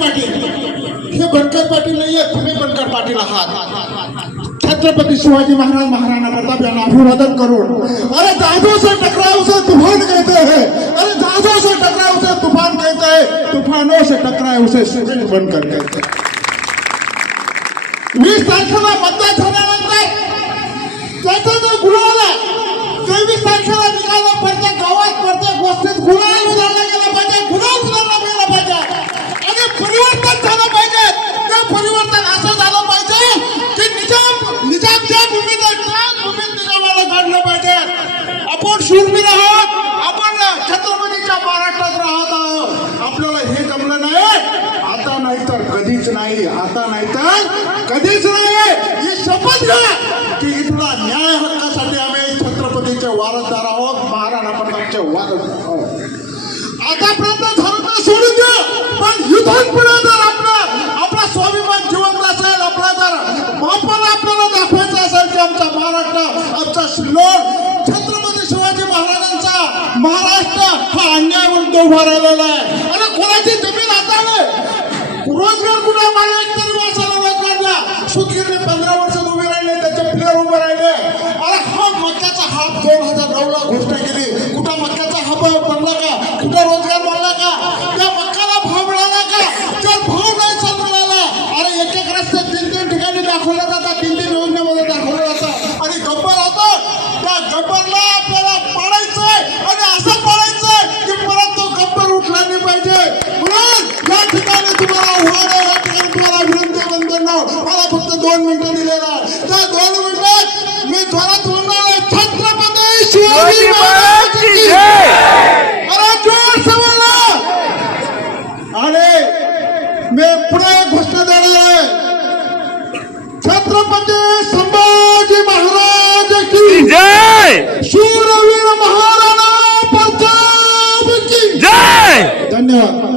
बनकर पाटील. हे बनकर पाटील नाही आहेत तुम्ही बनकर पाटील आहात. छत्रपती शिवाजी महाराज महाराणा प्रताप यांना अभिवादन करून अरे जादू से टकराव से तूफान कहते हैं अरे जादू से टकराव से तूफान कहते हैं तूफानों से टकराए उसे शिविर बनकर कहते हैं वीस तारखेला मतदान झाल्यानंतर त्याचा जो गुन्हा नाही तर कधीच नाही आता नाही तर कधीच नाही. ही शपथ घ्या की इथला न्याय हक्कासाठी आम्ही छत्रपतीचे वारसदार आहोत महाराणा प्रतापचे वारसदार आहोत. आतापर्यंत झालं तर सोडून द्या पण युद्धात पुढे जर आपला आपला स्वाभिमान जिवंत असेल आपला जर बापाला आपल्याला दाखवायचं असेल की आमचा महाराष्ट्र आमचा शिल्लोड छत्रपती शिवाजी महाराजांचा महाराष्ट्र हा अन्यायवंत उभा राहिलेला आहे. आणि कोणाची जमीन हाताने रोजगार कुठे मला एक तरी माणसाला रोजगार द्या सुतगिरणी पंधरा वर्षात उभे राहिले त्याचे प्लेअर उभे राहिले. अरे हा मक्याचा हाप दोन हजार नऊ ला घोषणा केली. कुठं मक्याचा हाप बनला का? कुठं रोजगार फक्त दोन मिनिटं दिलेला आहे त्या दोन मिनिटात मी म्हणणार आहे. छत्रपती शिवाजी आणि मी पुढे घोषणा देणार आहे. छत्रपती संभाजी महाराज की जय. शूरवीर महाराणा प्रताप की जय. धन्यवाद.